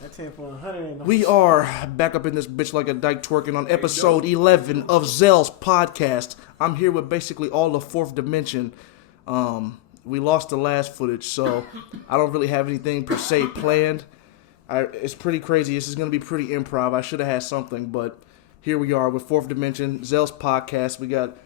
That 10 for 100 ain't no We are back up in this bitch like a dyke twerking on episode 11 of Zell's podcast. I'm here with basically all the fourth dimension. We lost the last footage, so I don't really have anything per se planned. It's pretty crazy. This is going to be pretty improv. I should have had something, but here we are with fourth dimension, Zell's podcast. We got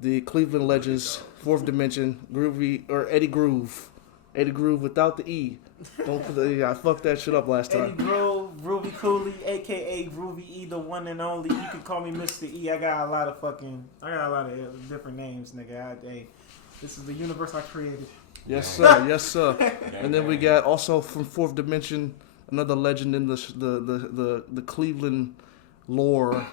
the Cleveland Legends, fourth dimension, Groovy, or Eddie Groove. Eddie Groove without the E. Don't put the, I fucked that shit up last time. Eddie Groove, Groovy Cooley, a.k.a. Groovy E, the one and only. You can call me Mr. E. I got a lot of different names, nigga. This is the universe I created. Yes, sir. Yes, sir. And then we got also from fourth dimension, another legend in the Cleveland lore,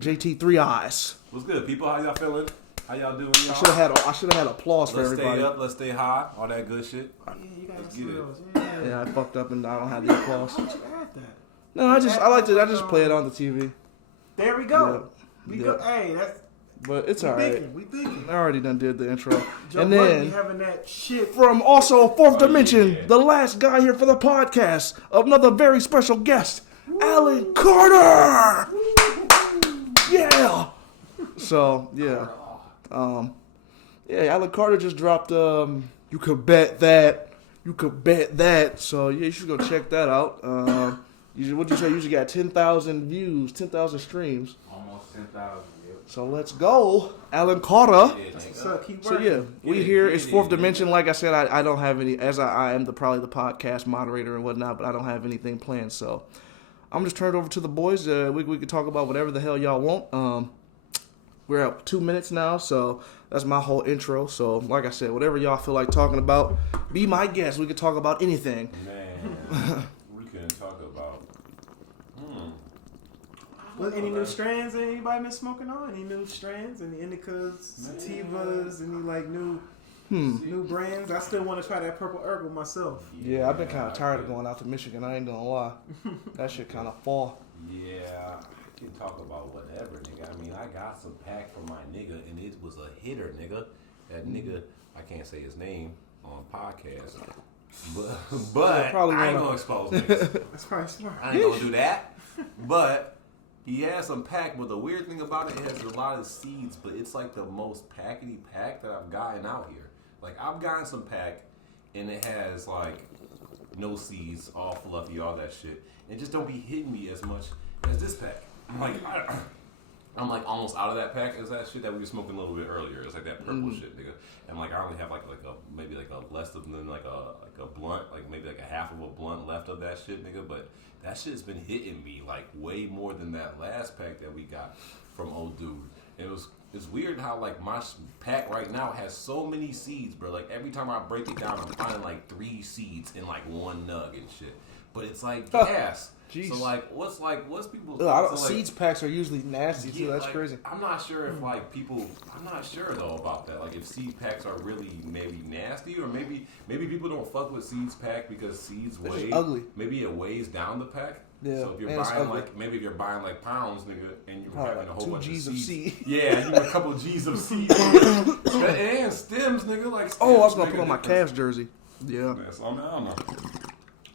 JT Three Eyes. What's good, people? How y'all feeling? How y'all doing? Y'all? I should have had applause for everybody. Let's stay up. Let's stay high. All that good shit. Yeah, you gotta Let's see get it. those. Yeah, I fucked up and I don't have the applause. Why don't you add that? No, I just play it on the TV. There we go. Yeah. We Yeah. go. Hey, that's. But it's We alright. thinking. We thinking. I already done did the intro. Joe And Budden then be having that shit. from also fourth dimension, yeah. the last guy here for the podcast, another very special guest, Alan Carter. Yeah. So yeah, Alan Carter just dropped. You could bet that. You could bet that. So yeah, you should go check that out. What'd you say? You usually got 10,000 views, 10,000 streams. Almost 10,000. So let's go, Alan Carter. So keep So working. yeah, we here. It's fourth get it. dimension. Like I said, I don't have any. As I am probably the podcast moderator and whatnot, but I don't have anything planned. So I'm just turn it over to the boys. We can talk about whatever the hell y'all want. We're at 2 minutes now, so that's my whole intro. So like I said, whatever y'all feel like talking about, be my guest. We can talk about anything. Man, we couldn't talk about. What, any new strands that anybody been smoking on? Any new strands? Any indicas, sativas? Any like new brands? I still want to try that purple herbal myself. Yeah, I've been kind of tired of going out to Michigan. I ain't gonna lie, that shit kind of fall. Yeah, I can talk about whatever, nigga. I mean, I got some pack from my nigga, and it was a hitter, nigga. That nigga, I can't say his name on podcast, but probably I ain't won't. gonna expose niggas. That's probably smart. I ain't gonna do that. But he has some pack, but the weird thing about it has a lot of seeds, but it's like the most packety pack that I've gotten out here. Like, I've gotten some pack, and it has like no seeds, all fluffy, all that shit. It just don't be hitting me as much as this pack. I'm like almost out of that pack as that shit that we were smoking a little bit earlier. It's like that purple shit, nigga. And like I only have like a less than like a blunt, like maybe like a half of a blunt left of that shit, nigga. But that shit's been hitting me like way more than that last pack that we got from old dude. It's weird how like my pack right now has so many seeds, bro. Like every time I break it down, I'm finding like 3 seeds in like one nug and shit. But it's like gas. Jeez. So what's people's Seeds packs are usually nasty too. yeah, That's like, crazy. I'm not sure if like people. I'm not sure though about that. Like if seed packs are really maybe nasty, or maybe people don't fuck with seeds pack because seeds It's weigh just ugly. Maybe it weighs down the pack. Yeah, So if you're and it's buying ugly. like maybe if you're buying like pounds, nigga, and you're Probably having a like whole 2 bunch G's of of seeds. seed. Yeah, you a couple G's of seeds. And stems, nigga. Like stems, Oh, I was gonna make put a on my difference. Cavs jersey. Yeah, Yeah, so I don't know.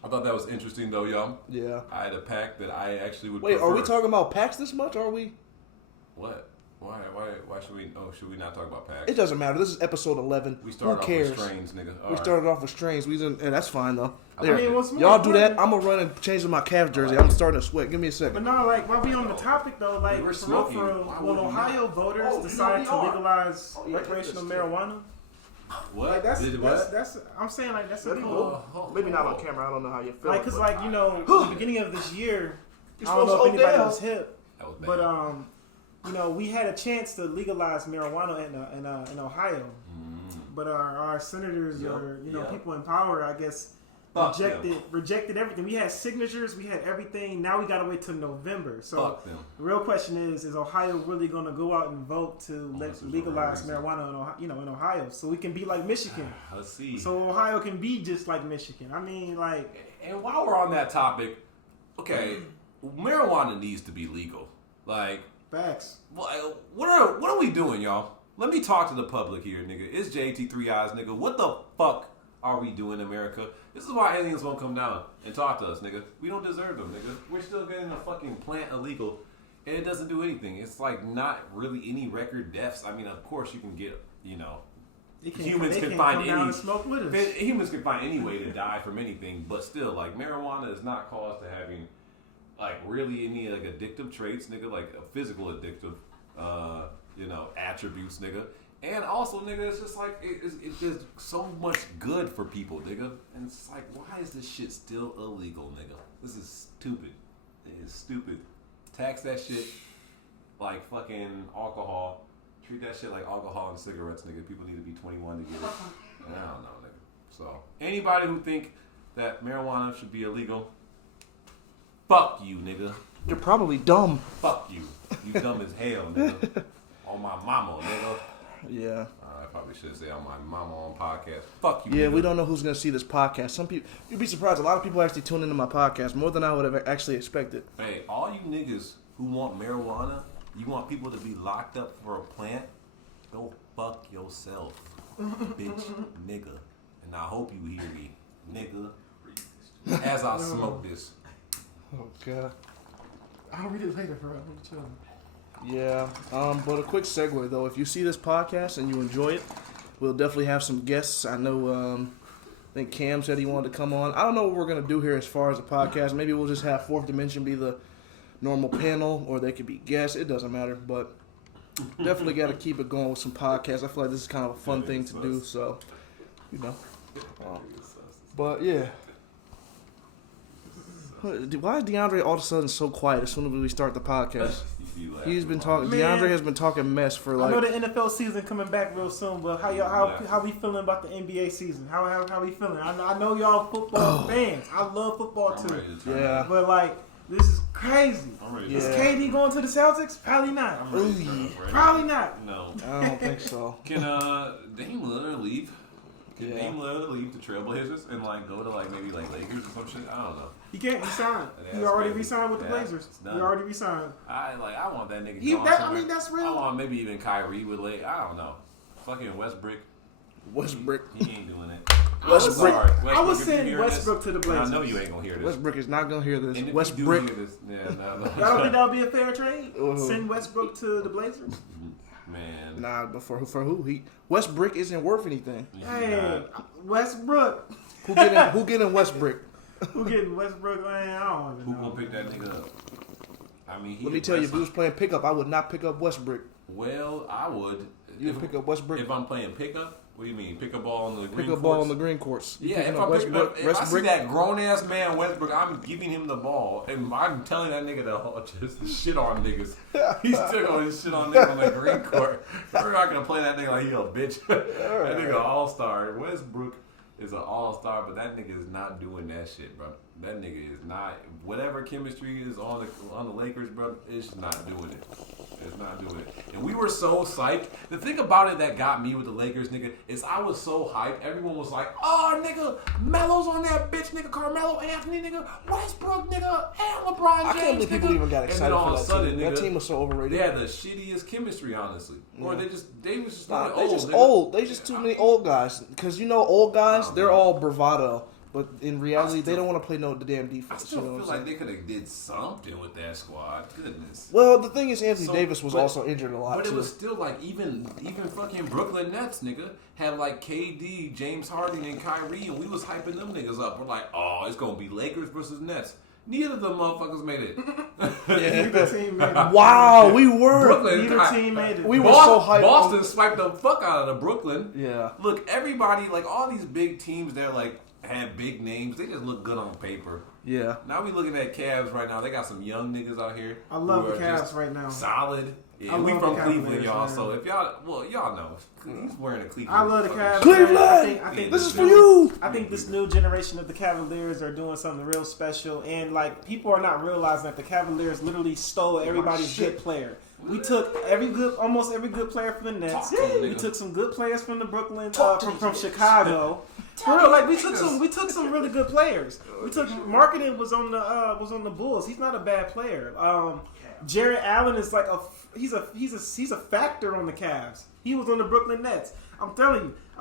I thought that was interesting though, y'all. yeah. I had a pack that I actually would. Wait, prefer. are we talking about packs this much? Or are we? What? Why should we? Oh, should we not talk about packs? It doesn't matter. This is episode 11. We Who started off cares? with strains, nigga. We started off with strains. And that's fine though. I There. mean, what's more Y'all do that. important- I'm gonna run and change my Cavs jersey. I'm starting to sweat. Give me a But second. no, like while we on the topic though, like We're for real, smoking. Why when would we Ohio not? voters Oh, you know decide we to are. legalize Oh, yeah, recreational that's true. marijuana, What? like that's Did what? that's I'm saying like that's a Maybe cool. Maybe not on camera. I don't know how you feel. Like, cause like you know, at the beginning of this year, You're I don't know if supposed to anybody Odell. was hip, That was bad. but you know, we had a chance to legalize marijuana in Ohio, but our senators Yep, or yep. people in power, I guess, Fuck them. rejected everything. We had signatures, we had everything. Now we gotta wait till November. So Fuck them. the real question is Ohio really gonna go out and vote to Unless there's a legalize reason. marijuana in Ohio, so we can be like Michigan. Let's see. So Ohio can be just like Michigan. I mean, like, And while we're on that topic, okay, marijuana needs to be legal. Like, facts. what are we doing, y'all? Let me talk to the public here, nigga. It's JT Three Eyes, nigga. What the fuck are we doing in America? This is why aliens won't come down and talk to us, nigga. We don't deserve them, nigga. We're still getting a fucking plant illegal, and it doesn't do anything. It's like not really any record deaths. I mean, of course you can get, you know, humans can find any way to die from anything, but still, like, marijuana is not cause to having like really any like addictive traits, nigga, like a physical addictive, you know, attributes, nigga. And also, nigga, it's just like it's just so much good for people, nigga. And it's like, why is this shit still illegal, nigga? This is stupid. It is stupid. Tax that shit like fucking alcohol. Treat that shit like alcohol and cigarettes, nigga. People need to be 21 to get it. And I don't know, nigga. So anybody who think that marijuana should be illegal, fuck you, nigga. You're probably dumb. Fuck you. You dumb as hell, nigga. On my mama, nigga. Yeah. I probably should say on my mama on podcast. Fuck you, Yeah, nigga. we don't know who's going to see this podcast. Some people, you'd be surprised. A lot of people actually tune into my podcast, more than I would have actually expected. Hey, all you niggas who want marijuana, you want people to be locked up for a plant, go fuck yourself, bitch, nigga. And I hope you hear me, nigga, as I smoke this. Oh, God. I'll read it later, bro. Chill. Yeah, but a quick segue though. If you see this podcast and you enjoy it, we'll definitely have some guests. I know, I think Cam said he wanted to come on. I don't know what we're gonna do here as far as the podcast. Maybe we'll just have Fourth Dimension be the normal panel, or they could be guests. It doesn't matter, but definitely got to keep it going with some podcasts. I feel like this is kind of a fun thing to do. So, you know, but yeah. Why is DeAndre all of a sudden so quiet as soon as we start the podcast? He's been talking. Man. DeAndre has been talking mess for like. I know the NFL season coming back real soon, but how we feeling about the NBA season? How we feeling? I know y'all football fans. I love football too. Yeah. But like, this is crazy. Yeah. Is KD going to the Celtics? Probably not. Probably not. No. I don't think so. Can Dame Lillard leave? Can Yeah. Dame Lillard leave the Trailblazers and like go to like maybe like Lakers or some shit? I don't know. He can't resign. He That's already crazy. resigned with the Yeah, Blazers. it's done. He already resigned. I want that nigga. He- gone that- I somewhere. mean, that's real. I want maybe even Kyrie with Lake. I don't know. Fucking Westbrook. Westbrook. He ain't doing it. Westbrook. I'm sorry. I would if you send hear Westbrook this, to the and Blazers. I know you ain't gonna hear this. Westbrook is not gonna hear this. And if you do Westbrook. hear this, yeah, no. Y'all don't think that would be a fair trade? Send Westbrook to the Blazers? Man. Nah, but for who? Westbrook isn't worth anything. He's Hey, not. Westbrook. Who getting Westbrook? Who getting Westbrook? Man, I don't even Who know. gonna pick that nigga up? I mean, Let me tell you, if we was playing pickup, I would not pick up Westbrook. Well, I would. You would pick up Westbrook. If I'm playing pickup? What do you mean? Pick a ball on the green Pick up ball courts? on the green courts. You Yeah, picking if up I pick up, if I see Westbrook. that grown ass man Westbrook, I'm giving him the ball, and I'm telling that nigga to just shit on niggas. He's still gonna shit on niggas on the green court. We're not gonna play that nigga like he a bitch. That nigga an all star. Westbrook is an all star, but that nigga is not doing that shit, bro. That nigga is not. Whatever chemistry is on the Lakers, bro, it's not doing it. It's not doing it. And we were so psyched. The thing about it that got me with the Lakers, nigga, is I was so hyped. Everyone was like, oh, nigga, Melo's on that bitch, nigga. Carmelo Anthony, nigga. Westbrook, nigga. And LeBron James, I can't believe people nigga. even got And excited then all for of a that sudden, team. nigga, That team was so overrated. they had the shittiest chemistry, honestly. Or they was just Nah, not they old. just nigga. old. They just too many old guys. Because you know, old guys, Oh, they're man. all bravado. But in reality, they don't want to play no damn I defense. still You know feel what I'm like saying? they could have did something with that squad. Goodness. Well, the thing is, Anthony So, Davis was but- also injured a lot But too. it was still like even fucking Brooklyn Nets, nigga, had like KD, James Harden, and Kyrie, and we was hyping them niggas up. We're like, oh, it's gonna be Lakers versus Nets. Neither of them motherfuckers made it. Neither team made it. Wow, we were. Brooklyn, Neither team made it. We were so hyped. Boston swiped the fuck out of the Brooklyn. Yeah. Look, everybody, like all these big teams, they're like had big names. They just look good on paper. Yeah. Now we looking at Cavs right now. They got some young niggas out here. I love who the are Cavs just right now. Solid. Yeah, I we love from the Cleveland, Cavaliers, y'all. man. So if y'all know, he's wearing a Cleveland. I love the fucking Cavs. shirt. Cleveland! I think This is this for new- you. I think this new generation of the Cavaliers are doing something real special, and like people are not realizing that the Cavaliers literally stole everybody's good player. We took almost every good player from the Nets. Talk to me, We nigga. took some good players from the Brooklyn, Talk to me, from bitch. Chicago. For real, like we took some really good players. We took Marketing was on the Bulls. He's not a bad player. Jared Allen is like he's a factor on the Cavs. He was on the Brooklyn Nets. I'm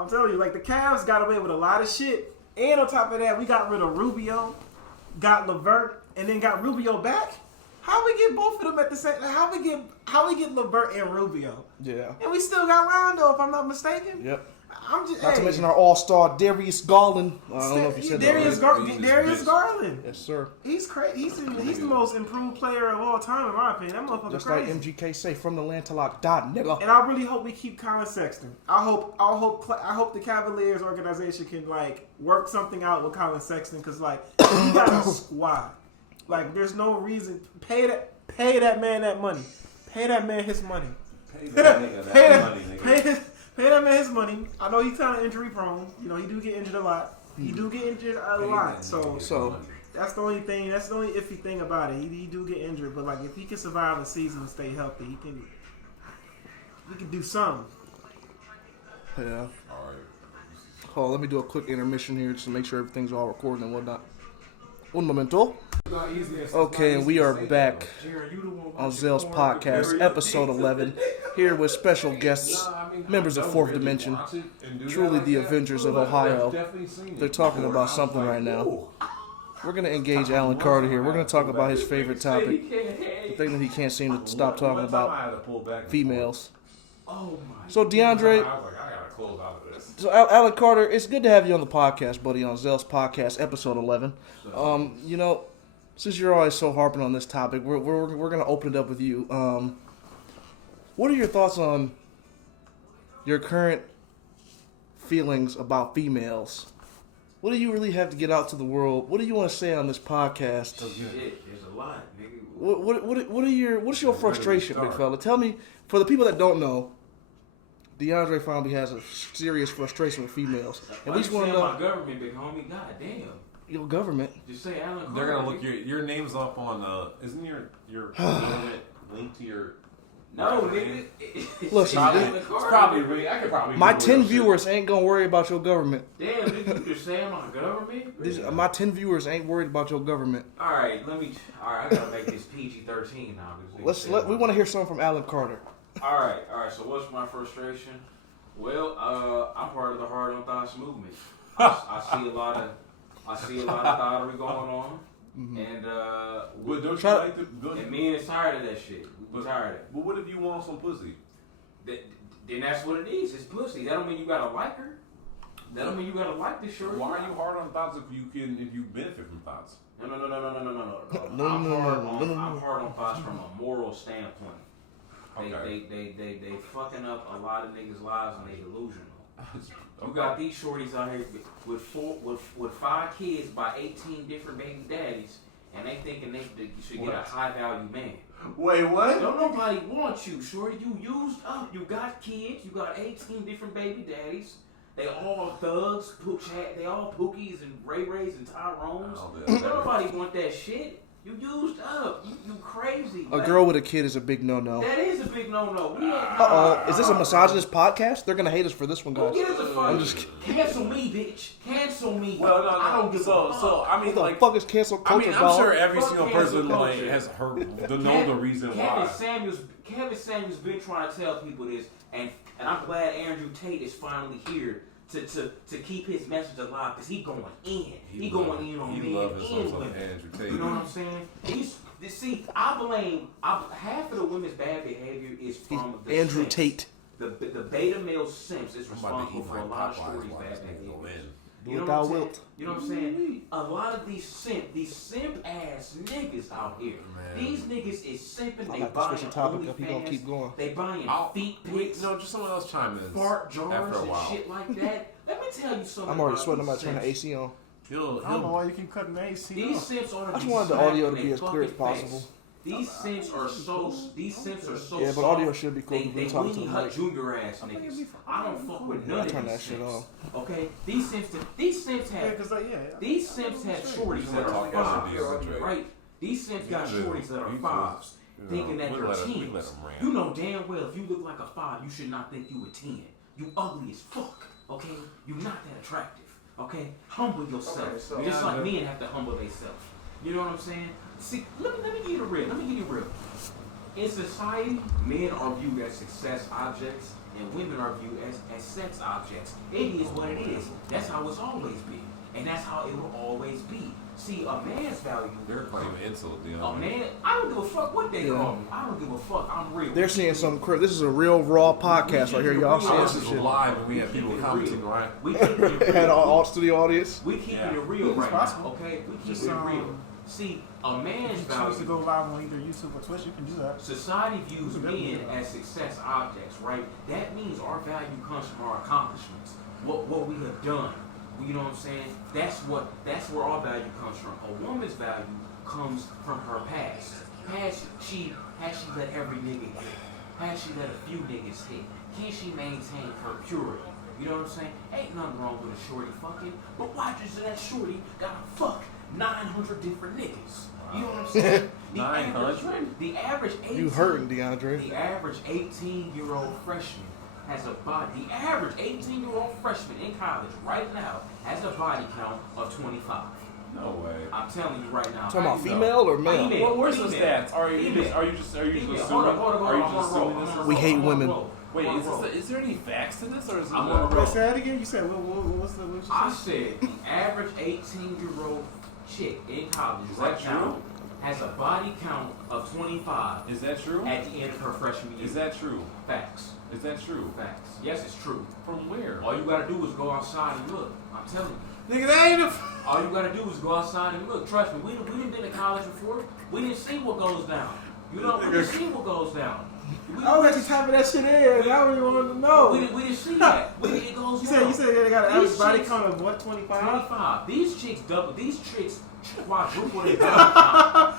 telling you, like the Cavs got away with a lot of shit, and on top of that, we got rid of Rubio, got LeVert, and then got Rubio back. How we get both of them at the same? How we get LeVert and Rubio? Yeah. And we still got Rondo, if I'm not mistaken. Yep. I'm just Not to mention our all-star Darius Garland. I don't know if you said Darius that. Darius Garland. Yes, sir. He's crazy. He's the most improved player of all time, in my opinion. That motherfucker Just crazy. like MGK say, from the Lancelot dot nigga. And I really hope we keep Colin Sexton. I hope the Cavaliers organization can like work something out with Colin Sexton because like he got a squad. Like there's no reason pay that man that money. Pay that man his money. Pay that nigga that money, nigga. Pay that man his money. I know he's kind of injury prone. You know he do get injured a lot. So that's the only thing. That's the only iffy thing about it. He do get injured, but like if he can survive the season and stay healthy, he can do something. Yeah. All right. Oh, let me do a quick intermission here just to make sure everything's all recording and whatnot. Un momento. Okay, and we are back on Zell's podcast, episode 11, here with special guests, members of Fourth Dimension, truly the Avengers of Ohio. They're talking about something right now. We're going to engage Alan Carter here. We're going to talk about his favorite topic, the thing that he can't seem to stop talking about, females. So DeAndre, so Alan Carter, it's good to have you on the podcast, buddy, on Zell's podcast, episode 11. You know, since you're always so harping on this topic, we're going to open it up with you. What are your thoughts on your current feelings about females? What do you really have to get out to the world? What do you want to say on this podcast? There's a lot, nigga. What's your frustration, big fella? Tell me, for the people that don't know, DeAndre finally has a serious frustration with females, and we just want to know my government, big homie. God damn. your government. Just say Alan Carter. They're gonna look your name's up on isn't your government linked to your No, nigga. Listen, Alan Carter. it's probably really. I could probably. My Google 10 that shit. viewers ain't gonna worry about your government. Damn, nigga, you just say I'm my government? Really? My 10 viewers ain't worried about your government. Alright, I gotta make this PG-13 now. We want to hear something from Alan Carter. Alright, so what's my frustration? Well, I'm part of the Hard on Thoughts movement. I see a lot of thottery going on. Mm-hmm. And But don't you like the? and men is tired of that shit. We tired of it. But what if you want some pussy? Then that's what it is. It's pussy. That don't mean you gotta like her. That don't mean you gotta like this shorty. Why are you hard on thoughts if you benefit from thoughts? No. No. I'm hard on thoughts from a moral standpoint. Okay. They fucking up a lot of niggas' lives and they delusional. You got these shorties out here with 5 kids by 18 different baby daddies, and they thinking they should get a high value man. Wait, what? Don't nobody want you, shorty. You used up. You got kids. You got 18 different baby daddies. They all thugs. They all Pookies and Ray Rays and Tyrones. Don't nobody want that shit. You used up. You crazy. A girl with a kid is a big no-no. That is a big no-no. Uh-oh. Is this a misogynist podcast? They're going to hate us for this one, guys. Who gives a fuck? I'm just kidding. Cancel me, bitch. Cancel me. Well, no. I don't give a fuck. So I mean, What the like, fuck is cancel culture, I'm dog? sure every Fuck single cancel person like culture. has heard the reason why. Kevin Samuels been trying to tell people this, and I'm glad Andrew Tate is finally here to keep his message alive, because he going in. He going in on men and women. Andrew Tate. You know what I'm saying? I blame half of the women's bad behavior is from the Andrew simps. Tate. The beta male simps is responsible for a lot of stories bad behavior. You know, Thou what I'm saying? wilt. You know what I'm saying? A lot of these simp ass niggas out here. Man. These niggas is simping. I They got to buying switch the topic up. He gonna OnlyFans. keep going. They buying feet pics, No, just someone else chime in. fart jars, after a and while. shit like that. Let me tell you something. I'm already about sweating. I'm these about to turn the simps. AC on. I don't know why you keep cutting the AC These off. simps are. I just wanted the audio to be as clear as possible. These simps are so. Yeah, but audio should be cool. They We're talking to Weenie the Hut mic. Junior ass niggas. I don't fuck with none I of turn these that shit simps. off. Okay, these simps Yeah, have. cause like These simps have shorties that are Talk about fives, DeAndre. right? These simps got You shorties that are you fives, you thinking know, that we they're let 'em- we tens. let 'em rant. You know damn well if you look like a 5, you should not think you a 10. You ugly as fuck, okay? You not that attractive, okay? Humble yourself. Okay, so- Just like men have to humble themselves. You know what I'm saying? See, let me give you the real. In society, men are viewed as success objects and women are viewed as sex objects. It is what it is. That's how it's always been. And that's how it will always be. See, a man's value. They're claiming insult, you know. A man, I don't give a fuck what they call me. I don't give a fuck. I'm real. They're seeing some crap. This is a real raw podcast right here. Y'all seeing This some is shit. live and we have people commenting, right? We keep it real. Had all studio audience. We keeping it real It's right possible. now, okay? We Just, keeping it real. See, a man's If you choose to go value. live on either YouTube or Twitch, you can do that. Society views men as success objects, right? That means our value comes from our accomplishments, what we have done. You know what I'm saying? That's where our value comes from. A woman's value comes from her past. Has she let every nigga hit? Has she let a few niggas hit? Can she maintain her purity? You know what I'm saying? Ain't nothing wrong with a shorty fucking, but why does that shorty gotta fuck 900 different niggas? You know what I'm saying? 900? The average 18, You hurting, DeAndre. the average 18-year-old freshman has a body. The average 18-year-old freshman in college right now has a body count of 25. No way. I'm telling you right now. Talking about I- female or male? Female. Well, where's the Female. stats? Are you Female. just assuming? Female. Hold on, Are you I'm just on a roll, assuming I'm this on a is? We roll, hate I'm on a women. roll. Wait, I'm on a roll. is there any facts to this, or is it? I'm on a Wait, roll. say that again. You said what's the what you I said? said the average 18-year-old chick in college Is right that now true? has a body count of 25 Is that true? at the end of her freshman year. Is that true? Facts? Is that true? Facts. Yes, it's true. From where? All you gotta do is go outside and look. I'm telling you. Nigga, that ain't a. All you gotta do is go outside and look. Trust me, we didn't been to college before. We didn't see what goes down. You know, we didn't see what goes down. We I was actually typing that shit in. And I really wanted to know. we didn't see that. It goes You down. said they got an These average body chicks- count of what, 25? 25. These chicks quadruple their body count.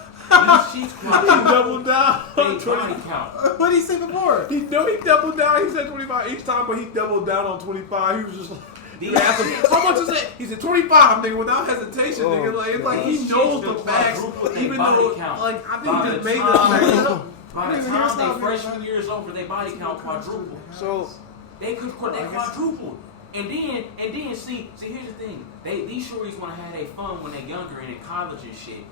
These chicks quadruple doubled down. their body count. What did he say before? He doubled down. He said 25 each time, but he doubled down on 25. He was just like, These you asked him, chicks- how much is it? He said 25, nigga, without hesitation, nigga. Like, it's like he These knows chicks the facts, quadruple their even body though, count. like, I think By he the just made time- this fact. By the Nigga, time here's they how freshman year is over, their body count quadrupled. So, They quadrupled. And then see here's the thing. These shorties wanna have their fun when they're younger and in college and shit.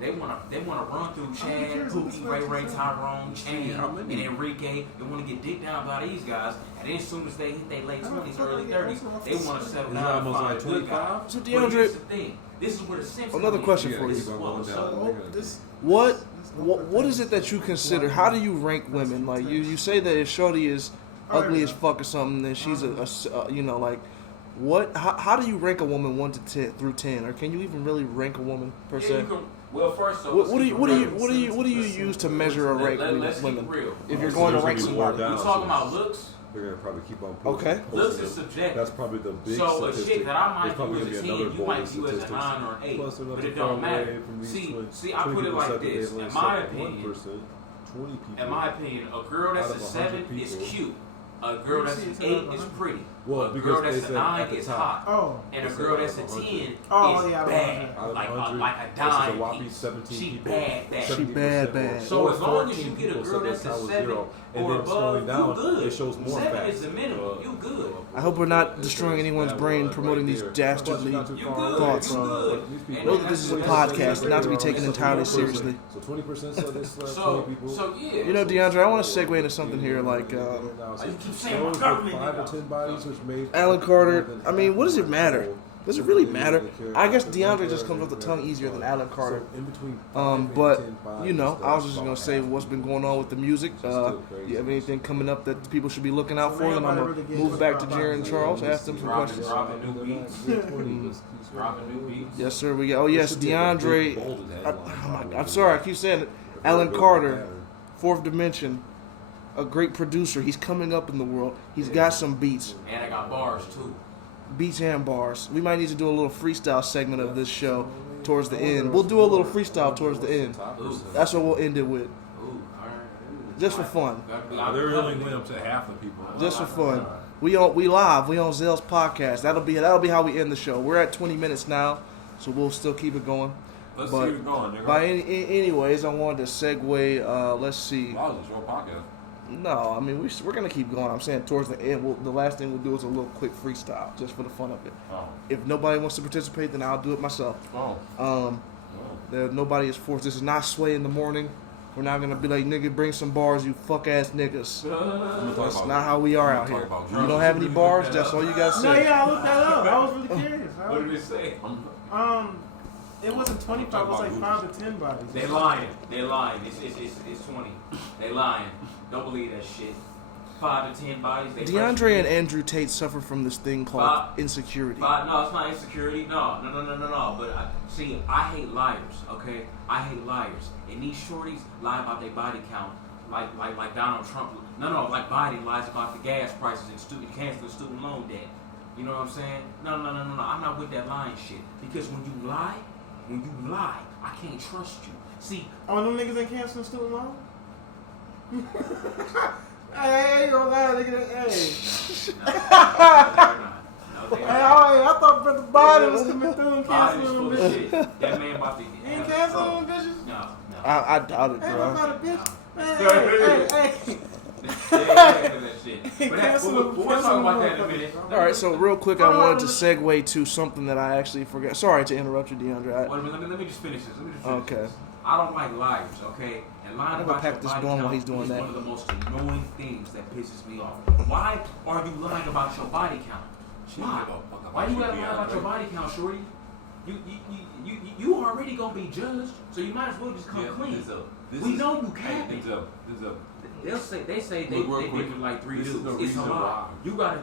They wanna run through Chad, curious Pookie, what Ray, this is. Tyrone, Chain, how many? and Enrique. They wanna get dicked down by these guys, and then as soon as they hit their late I don't 20s, fuck early with 30s, it. they wanna settle Is it down and almost find like a good guy. 25? So But DeAndre, here's the thing. This is where the Simpsons. another question Yeah, for keep you. on going down. Oh, this. What is it that you consider? How do you rank women? Like you say that if Shorty is ugly as fuck or something, then she's a you know, like what? How do you rank a woman 1 to 10 through 10, or can you even really rank a woman per Yeah, se? you can, well, first off, What do you use to measure or rank let's keep it women? real. If you're So going to there's rank gonna be more somebody, down. We talking about looks. They're gonna probably keep on Okay. Looks posting is it. subjective. That's probably the big So a statistic. chick that I might There's probably view gonna as be a 10, another you bold might view as a statistics. 9 or an 8, Plus, they're but not it the don't front matter. way from these See, 20 I put it like 20% this. that they In my like opinion, 1%, 20 people. in my opinion, a girl that's Out a of 7 100 is people. cute. A girl that's an 8 is pretty. Well, a girl because they that's a said 9 at the is top. hot. Oh. And a They said girl that's a out of 100. 10 Oh, is yeah, bad. Out of Like 100, a this is a dime whopping piece. 17 She people. bad, bad. She bad, bad. So Or as long as 14 you get a people girl said that's that a was 7 zero. And or then above, slowing down, you good. it shows more 7 facts. is the minimum. You good. I hope we're not destroying anyone's brain promoting these dastardly You good. thoughts. You good. Know that this is a podcast, not to be taken entirely seriously. So 20% said this. 20 So people. yeah. You know, DeAndre, I want to segue into something here. Like you keep saying my Those government, with 5 nigga. or 10 bodies, which made Alan Carter, I mean, what does it matter? Does it really matter? I guess DeAndre just comes off the tongue easier than Alan Carter. So in between But you know, I was just gonna say what's been going on with the music. You have anything coming up that people should be looking out for? Then I'm gonna move back to Jaron and Charles, ask them some questions. Robin New Beats. Robin New Beats. Yes, sir. We got. Oh yes, DeAndre. I'm sorry, I keep saying it. Alan Carter, Fourth Dimension, a great producer. He's coming up in the world. He's got some beats. And I got bars too. Beats and bars. We might need to do a little freestyle segment of this show towards the end. We'll do a little freestyle towards the end. Ooh. That's what we'll end it with. Ooh. Alright. Just for fun. They're really went up to half the people. Just for fun. We live. We on Zell's podcast. That'll be how we end the show. We're at 20 minutes now, so we'll still keep it going. Let's But keep it going, nigga. By anyways, I wanted to segue. Let's see. Wow, this is your podcast. No, I mean we're gonna keep going. I'm saying towards the end, the last thing we'll do is a little quick freestyle, just for the fun of it. Oh. If nobody wants to participate, then I'll do it myself. Oh. Nobody is forced. This is not Sway in the morning. We're not gonna be like, nigga, bring some bars, you fuck ass niggas. That's not how we are out here. You don't have any bars, that's all you gotta No, say. yeah, I looked that up. I was really curious. What did it say? It wasn't 25. It was like 5 to 10 bodies. They lying. They lying. It's 20. They lying. Don't believe that shit. 5 to 10 bodies. They DeAndre and Andrew Tate suffer from this thing called insecurity. No, it's not insecurity. No. But I hate liars. Okay, I hate liars. And these shorties lie about their body count, like Donald Trump. No, like Biden lies about the gas prices and canceling student loan debt. You know what I'm saying? No. I'm not with that lying shit. Because when you lie, I can't trust you. See, them niggas ain't canceling student loan? Hey, don't lie, nigga. Hey. No, they're not. I thought Brother Biden was coming through and Biden's canceling full them of bitches. shit. That man about to He ain't canceling them bitches? No. I doubt it, Hey, bro. I'm not a bitch. Hey. That shit. But Cancel we'll them, talk about that in a minute. All right, so real quick, I wanted to segue to something that I actually forgot. Sorry to interrupt you, DeAndre. Wait a minute, let me just finish this. Okay. This. I don't like liars, okay? And lying I'm gonna about pack your this body blunt while count he's doing is that. one of the most annoying things that pisses me off. Why are you lying about your body count? Why? Why you gotta lie about your body count, shorty? You already gonna be judged, so you might as well just come clean. We know you capping. They say they did with like 3 dudes. It's a lie. You gotta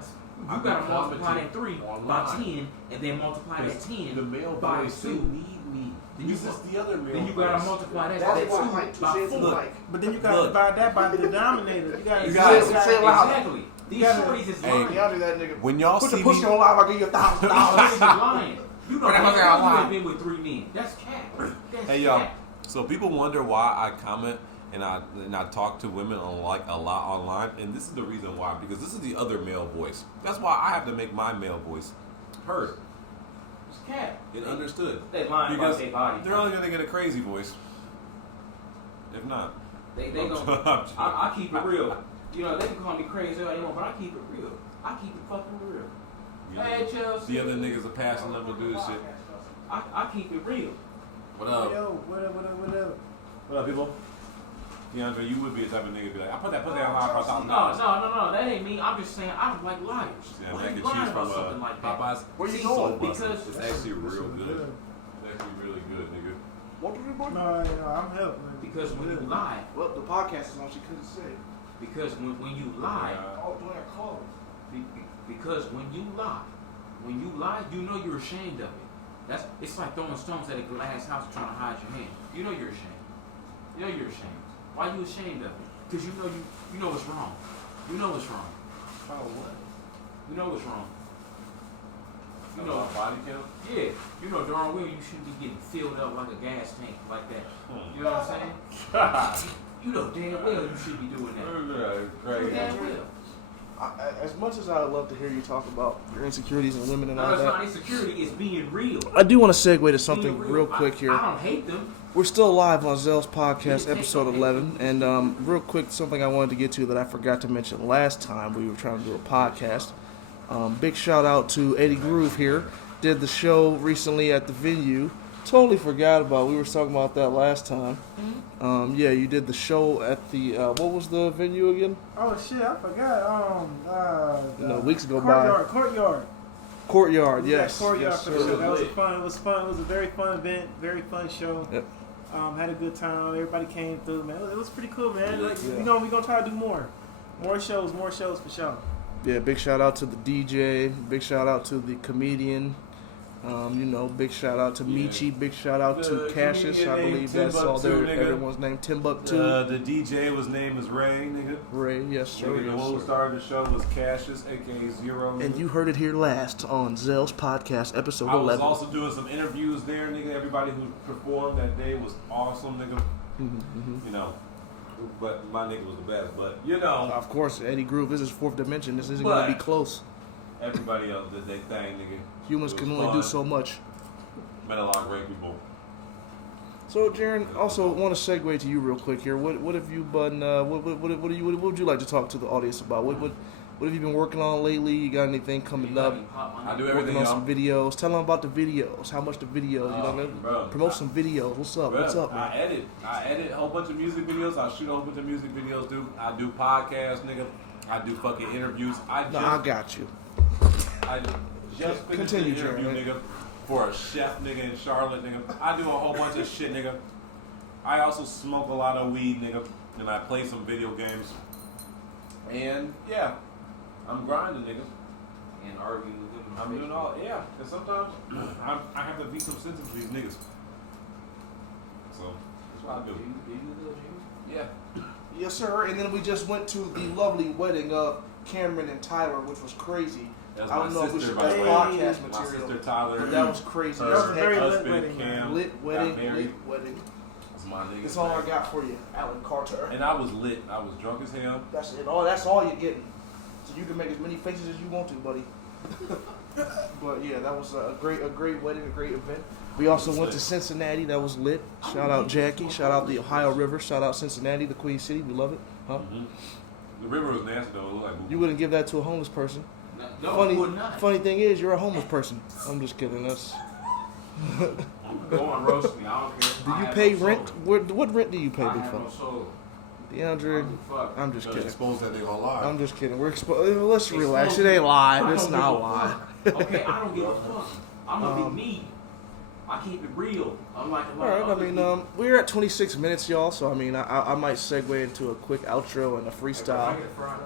multiply that 3 by 10, and then multiply that 10 The male by boys 2. still need me. Then you This is the other male Then you gotta boys. multiply that That's 2 what Mike by says 4. But then you gotta divide that by the denominator. You gotta say it loud. Exactly. These gotta- shorties is Hey. lying. DeAndre, that nigga. When y'all Put see your pussy me, on live, I'll give you $1,000. These shorties is lying. You know, But I'm you not gonna lie. ain't been with 3 men. That's cat. That's hey y'all, cat. so people wonder why I comment and I talk to women on like a lot online, and this is the reason why, because this is the other male voice. That's why I have to make my male voice heard It's cat. and understood. They lying about Because their body. they're only gonna get a crazy voice. If not, They gonna. I keep it real. You know, they can call me crazy all they want, but I keep it real. I keep it fucking real. Hey, Chelsea. The other niggas are passing them to do this shit. I keep it real. What up? Yo, what up? What up, people? DeAndre, you would be the type of nigga to be like, I put that on live for $1,000. No, that ain't me. I'm just saying I don't like liars. Yeah, Why mac you and lying cheese about from something like that? Popeyes. Where you See, going? because It's actually real good. It's actually really good, nigga. What did we boy? No, I'm helping. because when you lie, Well, the podcast is on. She couldn't say. because when you lie, Oh, doing a call. because when you lie, you know you're ashamed of it. It's like throwing stones at a glass house trying to hide your hand. You know you're ashamed. You know you're ashamed. Why are you ashamed of it? Because you know it's wrong. You know it's wrong. Oh, what? You know it's wrong. You No know, body count? yeah. You know darn well you shouldn't be getting filled up like a gas tank like that. You know what I'm saying? You know damn well you should be doing that. You know damn well. As much as I would love to hear you talk about your insecurities and women and No, all it's that, not insecurity. It's being real. I do want to segue to something Being real quick here. I don't hate them. We're still live on Zell's podcast, episode 11, and real quick, something I wanted to get to that I forgot to mention last time we were trying to do a podcast. Big shout out to Eddie Groove here. Did the show recently at the venue. Totally forgot about. We were talking about that last time. Yeah, you did the show at the what was the venue again? Oh shit, I forgot. Weeks ago by. Courtyard. Yes. Courtyard Yes, for the sir. show. That was fun. It was fun. It was a very fun event. Very fun show. Yep. Had a good time. Everybody came through, man. It was pretty cool, man. Like, Yeah. we gonna try to do more shows for sure. Yeah, big shout out to the DJ. Big shout out to the comedian. Big shout out to Yeah. Michi. Big shout out to The Cassius. I comedian believe named that's all Timbuktu, nigga. everyone's name. Timbuktu. The DJ was name is Ray, nigga. Ray, yes sir. Nigga, the Yes, one who sir. started the show was Cassius, aka Zero. And you heard it here last on Zell's podcast, episode I was 11. also doing some interviews there, nigga. Everybody who performed that day was awesome, nigga. You know, but my nigga was the best. But you know, Of course, Eddie Groove. This is Fourth Dimension. This isn't But- going to be close. everybody else did their thing, nigga. Humans It can was only fun. do so much. Met a lot of great people. So, Jaron, also want to segue to you real quick here. What have you been? What would you like to talk to the audience about? What What have you been working on lately? You got anything coming up? I do Working everything, on y'all. some videos. Tell them about the videos. How much the videos? You know, bro. promote some videos. What's up? What's up, man? I edit a whole bunch of music videos. I shoot a whole bunch of music videos, dude. I do podcasts, nigga. I do fucking interviews. No, I got you. I just finished Continue, an interview, Jared. nigga, for a chef, nigga, in Charlotte, nigga. I do a whole bunch of shit, nigga. I also smoke a lot of weed, nigga, and I play some video games. And yeah, I'm grinding, nigga. And argue with them. I'm doing all, yeah. Cause sometimes I have to be some sensitive to these niggas. So that's what I do. Yeah. Yes, sir. And then we just went to the lovely wedding of Cameron and Tyler, which was crazy. That's I don't my know if we sister, should by that's the way. podcast My material. sister Tyler. But that was crazy. Her That was a very lit husband, wedding, man. Cam, lit wedding. got married. Lit wedding. That's my nigga. That's all I got for you, Alan Carter. And I was lit. I was drunk as hell. That's it. All that's all you're getting. So you can make as many faces as you want to, buddy. But yeah, that was a great wedding, a great event. We also went to Cincinnati. That was lit. Shout out Jackie. Shout out the Ohio River. Shout out Cincinnati, the Queen City. We love it. Huh? Mm-hmm. The river was nasty though. It looked like You wouldn't give that to a homeless person. No, funny, would not. funny thing is, you're a homeless person. I'm just kidding. That's. Go on, roast me. I don't care. Do I you have pay no rent? soul. What rent do you pay, I big have no fella? soul. DeAndre, Fuck. I'm just kidding. expose that nigga alive. I'm just kidding. Let's relax. It ain't live. I It's don't not give a live. fuck. Okay, I don't give a fuck. I'm gonna be me. I keep it real. I'm like a All lot right. of I other mean, people. we're at 26 minutes, y'all. So I mean, I might segue into a quick outro and a freestyle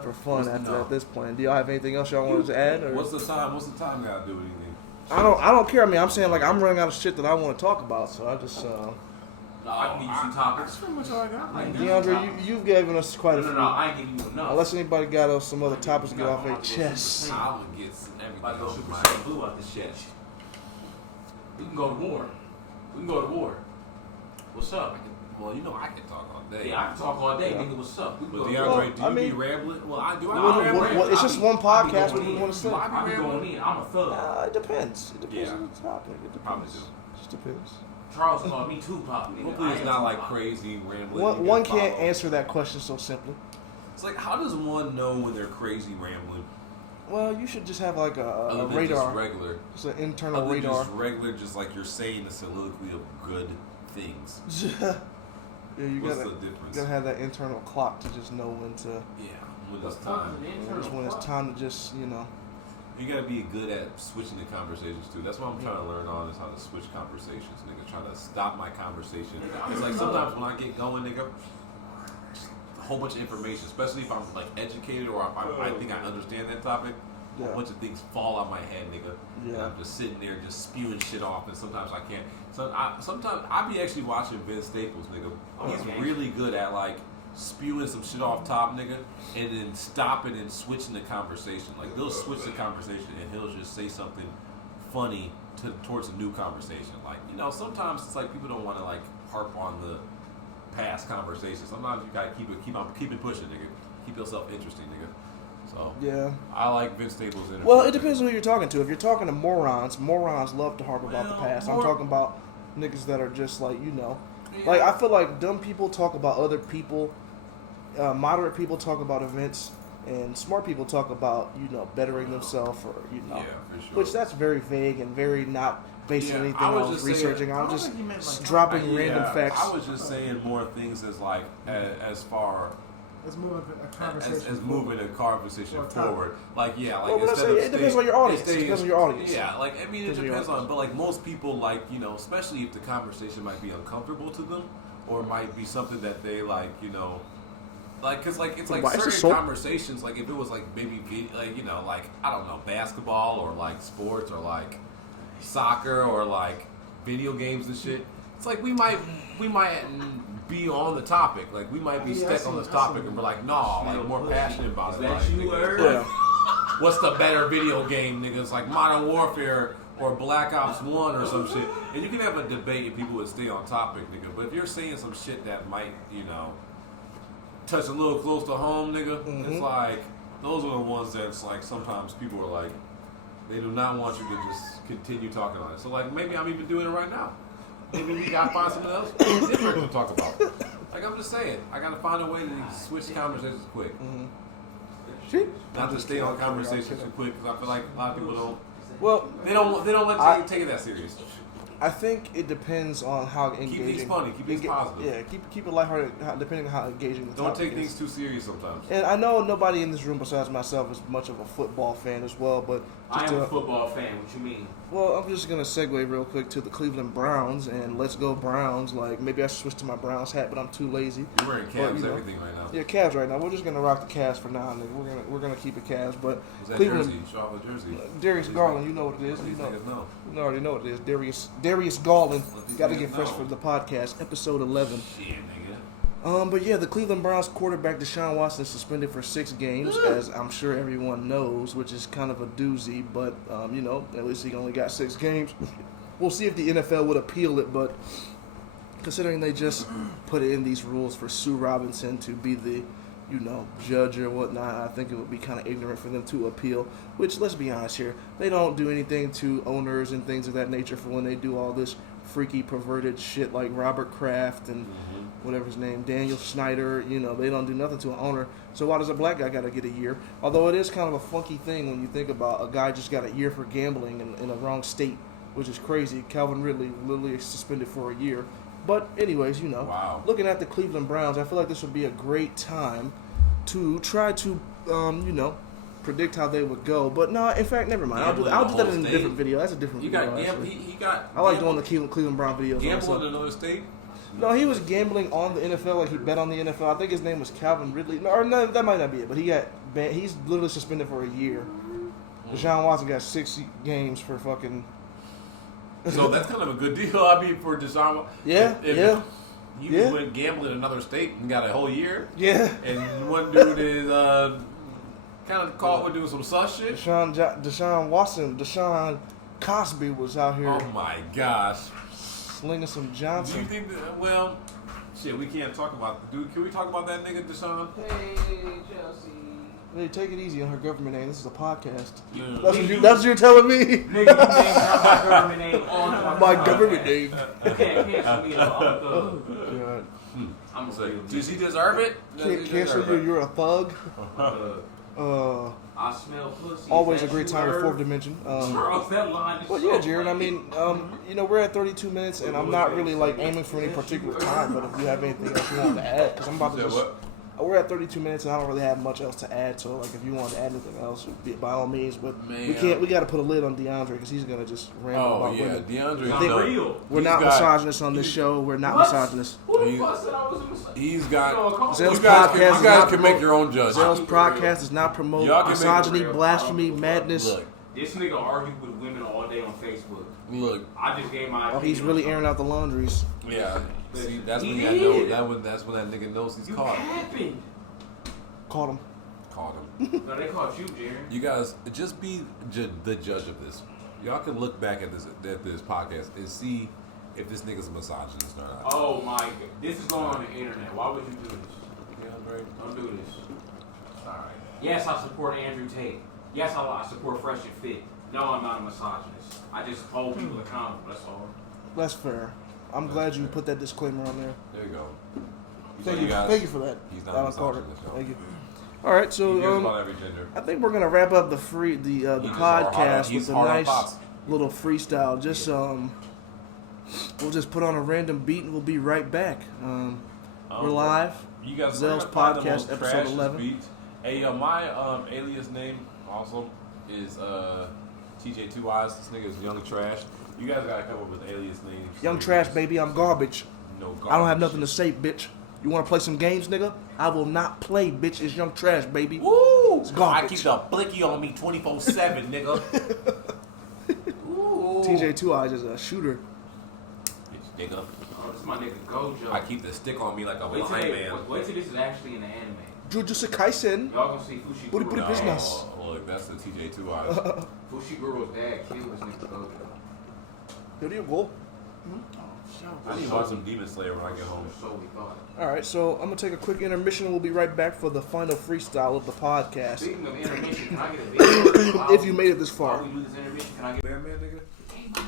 for fun at this point. Do y'all have anything else y'all wanted to add? Or? What's the time? What's the time gotta do with anything? I don't care. I mean, I'm saying like I'm running out of shit that I want to talk about. So I just No, I can give you some topics. That's pretty much all I got. I can give DeAndre, you've given us quite No, a no, few. no, I ain't giving you enough. Unless anybody got some other topics to get off their chest. I'm gonna get some everything About to go off Super my Saiyan Blue out this shit. We can go to war. We can go to war. What's up? Well, you know I can talk all day. Yeah, I can talk all day, nigga. What's up? We can But go to DeAndre, war. Well, do I you mean- be rambling? Well, I do. No, I I ramble. ramble. it's just one podcast. I What be do you going want to say? in. I be going in. I'm a thug. It depends. It depends Yeah. on the topic. It Probably depends. do. It just depends. Charles called me Tupac. nigga. Hopefully I it's am not like Tupac. crazy rambling. One, you one can can't follow. answer that question so simply. It's like, how does one know when they're crazy rambling? Well, you should just have like Other a than radar, just regular. just an internal Other than radar. just regular, just like you're saying a soliloquy of good things. Yeah, you What's gotta the difference? gotta have that internal clock to just know when to Yeah, when The it's fuck time. is an internal just when it's clock? time to just You gotta be good at switching the conversations too. That's what I'm trying to learn on is how to switch conversations, nigga. Trying to stop my conversation. It's like sometimes when I get going, nigga, just a whole bunch of information, especially if I'm like educated or if I think I understand that topic. A Yeah. whole bunch of things fall out my head, nigga. And Yeah. I'm just sitting there just spewing shit off, and sometimes I can't. Sometimes I be actually watching Vince Staples, nigga. He's Okay. really good at like spewing some shit off top, nigga, and then stopping and switching the conversation. Like they'll switch the conversation and he'll just say something funny towards a new conversation. Like, you know, sometimes it's like people don't want to like harp on the past conversation. Sometimes you gotta keep it pushing, nigga. Keep yourself interesting, nigga. So yeah. I like Vince Staples' interview. Well, it depends on who you're talking to. If you're talking to morons love to harp about the Well, past. I'm more- talking about niggas that are just like Yeah. like I feel like dumb people talk about other people. Moderate people talk about events, and smart people talk about bettering themselves or Yeah, for sure. which that's very vague and very not based on Yeah, anything I I was was just saying- researching. I I'm don't just think you meant, like, dropping random facts. I was just saying more things as like as far Let's move a conversation. as moving a conversation Or a topic. forward. Like yeah, like Well, but I instead say of it depends on your audience. It depends on your audience. Yeah, like I mean it Depends on your depends on, audience. but like most people like especially if the conversation might be uncomfortable to them or might be something that they like like because like it's like Why is this certain so- conversations like if it was like maybe like like I don't know basketball or like sports or like soccer or like video games and shit. It's like we might be on the topic. Like we might be Yeah, stuck on this I topic see. and we're like, nah, like more Pussy. passionate about Is it. that Like, you, nigga, Irv? Yeah. what's the better video game, nigga? It's like Modern Warfare or Black Ops 1 or some shit. And you can have a debate and people would stay on topic, nigga. But if you're saying some shit that might, touch a little close to home, nigga, it's like those are the ones that's like sometimes people are like they do not want you to just continue talking on it. So like maybe I'm even doing it right now. Maybe we gotta find something else different to talk about. Like I'm just saying, I gotta find a way to switch conversations quick. Not to stay on conversation too quick, because I feel like a lot of people don't. Well, They don't let you take it that serious. I think it depends on how engaging. Keep things funny. Keep things positive. Yeah, keep it lighthearted, depending on how engaging the Don't topic take is. things too serious sometimes. And I know nobody in this room besides myself is much of a football fan as well, but I just am a football fan. What you mean? well, I'm just gonna segue real quick to the Cleveland Browns and let's go Browns. Like maybe I should switch to my Browns hat, but I'm too lazy. You're wearing But, Cavs, you know, everything right now. Yeah, Cavs right now. We're just gonna rock the Cavs for now, nigga. We're gonna keep it Cavs, but What's that Cleveland. jersey? Show off the jersey. Darius Garland, you know what it is. These niggas know. You already know what it is. Darius Garland. these Got to niggas get fresh know. for the podcast, episode 11. Shit, nigga. But yeah, the Cleveland Browns quarterback Deshaun Watson is suspended for 6 games, as I'm sure everyone knows, which is kind of a doozy. But you know, at least he only got 6 games. We'll see if the NFL would appeal it, but considering they just put in these rules for Sue Robinson to be the, you know, judge or whatnot, I think it would be kind of ignorant for them to appeal. Which, let's be honest here, they don't do anything to owners and things of that nature for when they do all this freaky, perverted shit like Robert Kraft and whatever his name, Daniel Snyder. You know, they don't do nothing to an owner. So why does a black guy got to get a year? Although it is kind of a funky thing when you think about a guy just got a year for gambling in a wrong state, which is crazy. Calvin Ridley literally suspended for a year. But anyways, you know, Wow. looking at the Cleveland Browns, I feel like this would be a great time to try to, you know, predict how they would go. But no, in fact, never mind. I'll do that in a different video. That's a different You video. got actually. he got. I like doing the Cleveland Brown videos. gamble also. in another state. No, he was gambling on the NFL, like he bet on the NFL. I think his name was Calvin Ridley. No, or no, that might not be it. But he got he's literally suspended for a year. Deshaun Watson got 6 games for fucking. So that's kind of a good deal. I mean, for Deshaun. Yeah, if yeah. You Yeah. went gambling in another state and got a whole year, Yeah. and one dude is kind of caught with doing some sus shit. Deshaun Cosby was out here Oh my gosh. slinging some Do you Johnson. think that? Well, shit, we can't talk about. Dude, can we talk about that nigga Deshaun? Hey, Chelsea. Hey, take it easy on her government name. This is a podcast. Yeah. That's what you're telling me. Nigga, you named my government name on the My podcast. government name. You can't cancel me though. I'm a thug. God. I'm a So, thug. does he deserve it? Does he Can't cancel deserve you. it? You're a thug. I smell pussy. Always a Is that great you, time with Irv? Fourth Dimension. Charles, that line is Well, so yeah, Jared. I funny. mean, you know, we're at 32 minutes, and I'm not really like aiming for any particular time. But if you have anything else you want to add, because I'm about to Said just. what? We're at 32 minutes, and I don't really have much else to add. So, like, if you want to add anything else, by all means. But we Man. can't. We got to put a lid on DeAndre because he's gonna just ramble Oh about yeah, women. DeAndre. I'm no. real. We're He's not got- misogynists on this show. We're not What? misogynists. Who the He- fuck said I was a mistake? He's got. Zell's You guys, podcast can, is you guys not can promote- make your own judgment. Zell's podcast does not promote Y'all can make it misogyny, real. blasphemy, madness. Look, This nigga argued with women all day on Facebook. look. I just gave my Oh, he's opinion really on airing out the laundries. Yeah. See, that's when He you know. did. That's when that nigga knows he's You caught. capping. Caught him. Caught him. No, they caught you, Jared. You guys just be the judge of this. Y'all can look back at this podcast and see if this nigga's a misogynist or not. Oh my god. This is going on the internet. Why would you do this? DeAndre. Don't do this. Alright. Yes, I support Andrew Tate. Yes, I support Fresh and Fit. No, I'm not a misogynist. I just hold people accountable. That's all. That's fair. I'm glad you put that disclaimer on there. There you go. Thank So you. guys- Thank you for that, He's not Alan a Carter. misogynist, no. Thank you. All right, He cares so about every gender. I think we're gonna wrap up the He just podcast he's with a hard on nice pops. little freestyle. Just we'll just put on a random beat and we'll be right back. We're live. You guys Zell's we're gonna find the podcast, most episode trashiest 11. Beats. Hey, my alias name also is TJ Two Eyes. This nigga is Young Trash. You guys gotta come up with alias names. Young trash baby, I'm garbage. No garbage. I don't have nothing to say, bitch. You want to play some games, nigga? I will not play, bitch. It's young trash, baby. Woo! It's garbage. I keep the blicky on me 24/7, nigga. Ooh. TJ Two Eyes is a shooter. Bitch, nigga. Oh, this is my nigga Gojo. I keep the stick on me like a wait till, blind man. wait till this is actually in the anime. Jujutsu Kaisen. Y'all gonna see Fushiguro. Booty, booty, No, business. look, that's the TJ Two Eyes. Fushiguro's dad killed this nigga Gojo. Here you go. I need to watch some Demon Slayer when I get home. So we thought. All right, so I'm gonna take a quick intermission. We'll be right back for the final freestyle of the podcast. Speaking of intermission, can I get a video? If you made it this While far. we do this intermission, can I get Batman, nigga?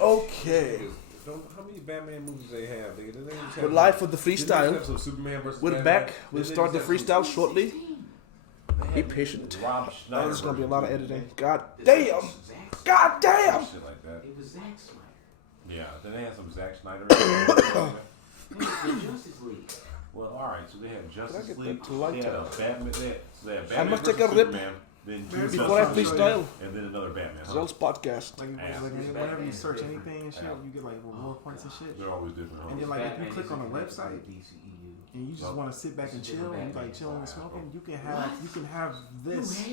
Okay. How many Batman movies they have, nigga? Did they just We're have- live for the didn't they just freestyle. have some Superman versus We're Batman? back. We'll Didn't they start the just have freestyle shortly. Be patient. Rob Schneider. Oh, there's gonna be a lot of editing. God It's damn! Zack God damn! Shit like that. It was Zack Snyder. Yeah, then they had some Zack Snyder. It was the Justice League. Well, all right. So they had Justice get League. back to light They had a time? Batman. They had I Batman must versus take a rip Superman, then two Before I Justice League, freestyle. and then another Batman. Huh? Zell's podcast. Like, Yeah. whenever you search anything and shit, you get like reward points and shit. They're always different. Huh? And then like if you Batman click on a isn't connected website to the DCEU. and you just want to sit back and chill and you like chilling and smoking, you can have this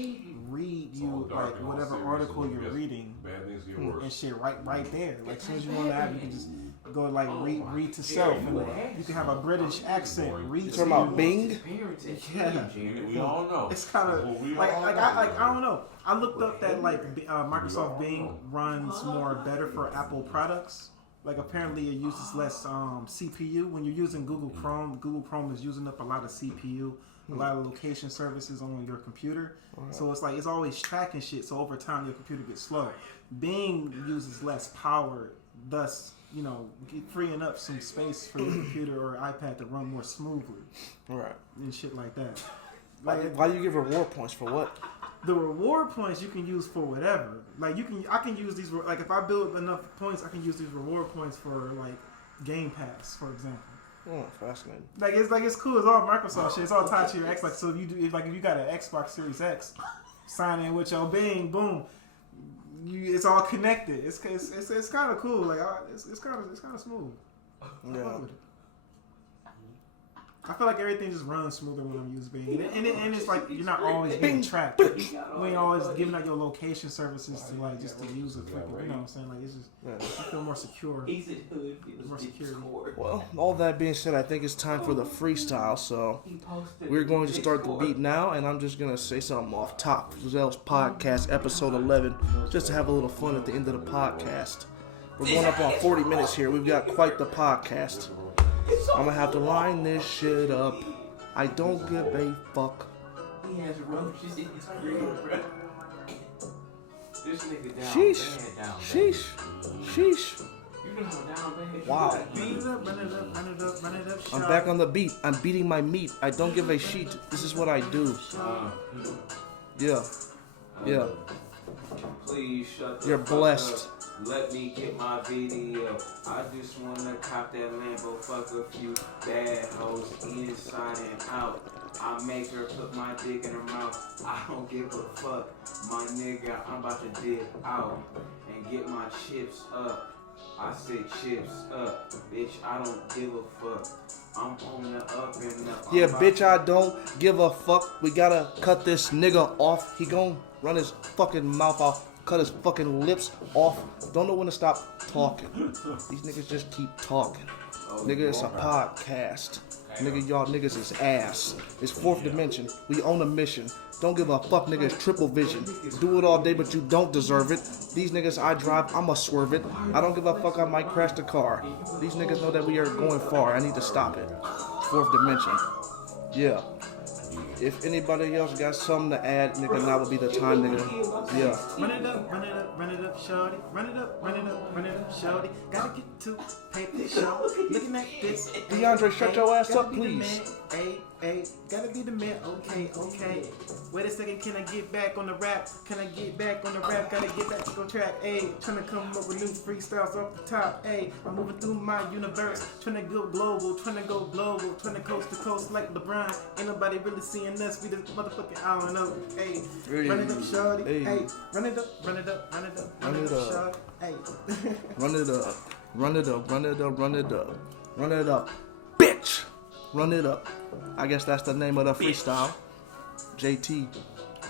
read It's all you dark like and all whatever serious article and you're yes, reading Bad things get and worse. shit right there. Like as soon as you want to have, you can just go like read to self, and you can have a British accent read You to talking about you. Bing? Yeah. We all know. It's kind of Well, we like all I know. don't know. I looked up that like Microsoft Bing runs more better for Apple products. Like apparently it uses less CPU when you're using Google Chrome. Google Chrome is using up a lot of CPU, a lot of location services on your computer. So it's like it's always tracking shit. So over time your computer gets slow. Bing uses less power, thus freeing up some space for your computer or iPad to run more smoothly Right. and shit like that. Why do you give reward points for what? The reward points you can use for whatever. Like I can use these. Like if I build enough points, I can use these reward points for like Game Pass, for example. Oh, fascinating. It's cool. It's all Microsoft shit. It's all tied to your X. Like so, if you got an Xbox Series X, sign in with your Bing, boom. It's all connected. It's kind of cool. Like it's kind of smooth. I fuck with it. I feel like everything just runs smoother when I'm using Bing, and it's like you're not always being tracked. We ain't always giving out your location services to like just to use it. You know what I'm saying? Like it's just I feel more secure. He's in hood. More security. Well, all that being said, I think it's time for the freestyle. So we're going to start the beat now, and I'm just gonna say something off top. Zell's podcast, episode 11, just to have a little fun at the end of the podcast. We're going up on 40 minutes here. We've got quite the podcast. I'm gonna have to line this shit up. I don't give a fuck. He has roaches in his crib, bro. This nigga down Sheesh. bad down Sheesh. Sheesh. You know how down bad. Wow. Beat it up, run it up, run it up, run it up. I'm shot. back on the beat. I'm beating my meat. I don't give a shit. This is what I do. Yeah. Yeah. Please shut the You're fuck blessed. up. Let me get my video. I just wanna cop that Lambo, fuck a few bad hoes inside and out. I make her put my dick in her mouth. I don't give a fuck, my nigga. I'm about to dip out and get my chips up. I said chips up, bitch. I don't give a fuck. I'm on the up and up. Yeah, bitch, I don't give a fuck. We gotta cut this nigga off. He gon' run his fucking mouth off. Cut his fucking lips off. Don't know when to stop talking. These niggas just keep talking. Nigga, it's a podcast. Nigga, y'all niggas is ass. It's fourth dimension. We own a mission. Don't give a fuck, nigga. It's triple vision. Do it all day, but you don't deserve it. These niggas I drive, I'ma swerve it. I don't give a fuck, I might crash the car. These niggas know that we are going far. I need to stop it. Fourth dimension. Yeah. If anybody else got something to add, nigga, now would be the time, nigga. Yeah. Run it up, run it up, run it up, shorty. Run it up, run it up, run it up, shorty. Gotta get to paper show. Looking at this. DeAndre, shut your ass Gotta up, be the please. man. Hey, gotta be the man. Okay. Wait a second, can I get back on the rap? Can I get back on the rap? Gotta get back to the track. Hey, trying to come up with new freestyles off the top. Hey, I'm moving through my universe. Trying to go global, trying to trying to coast to coast like LeBron. Ain't nobody really seeing us. We the motherfucking, I don't know. Hey, run it up, shorty. Hey, run it up, run it up, run it up, run it up, shorty. Hey. Run it up. Run it up. Run it up. Run it up. Run it up. Bitch! Run it up. I guess that's the name of the freestyle. JT.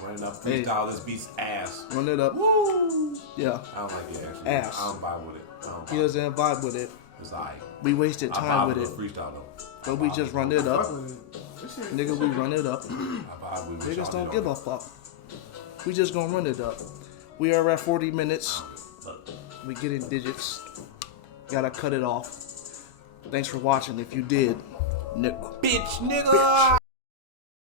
Running up Hey. freestyle, this beat's ass. Run it up. Woo! Yeah. I don't like it actually. Ass. I don't vibe with it. I don't He vibe. doesn't vibe with it. It's alright. We wasted I time vibe with it. with freestyle though. But we just run it up. Nigga, we run it up. I vibe with Niggas Sean don't Didon. give a fuck. We just gonna run it up. We are at 40 minutes. We get in digits. Gotta cut it off. Thanks for watching. If you did, bitch, nigga.